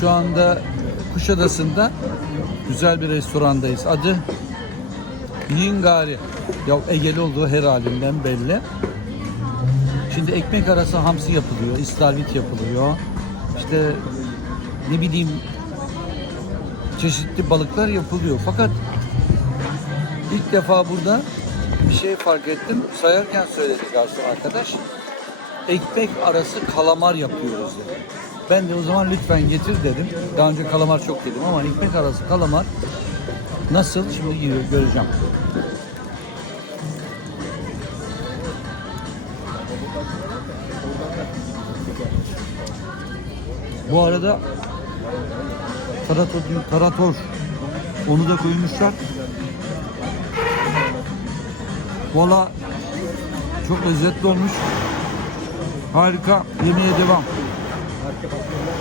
Şu anda Kuşadası'nda güzel bir restorandayız. Adı Yingari. Ya Egeli olduğu her halinden belli. Şimdi ekmek arası hamsi yapılıyor, istavrit yapılıyor. İşte ne bileyim çeşitli balıklar yapılıyor. Fakat ilk defa burada bir şey fark ettim. Sayarken söyledi garson arkadaş. Ekmek arası kalamar yapıyoruz dedi. Ben de o zaman lütfen getir dedim. Daha önce kalamar çok yedim ama ekmek arası kalamar nasıl şimdi göreceğim. Bu arada tarator, tarator onu da koymuşlar. Valla çok lezzetli olmuş. Harika. Yemeğe devam. Market असलेल्या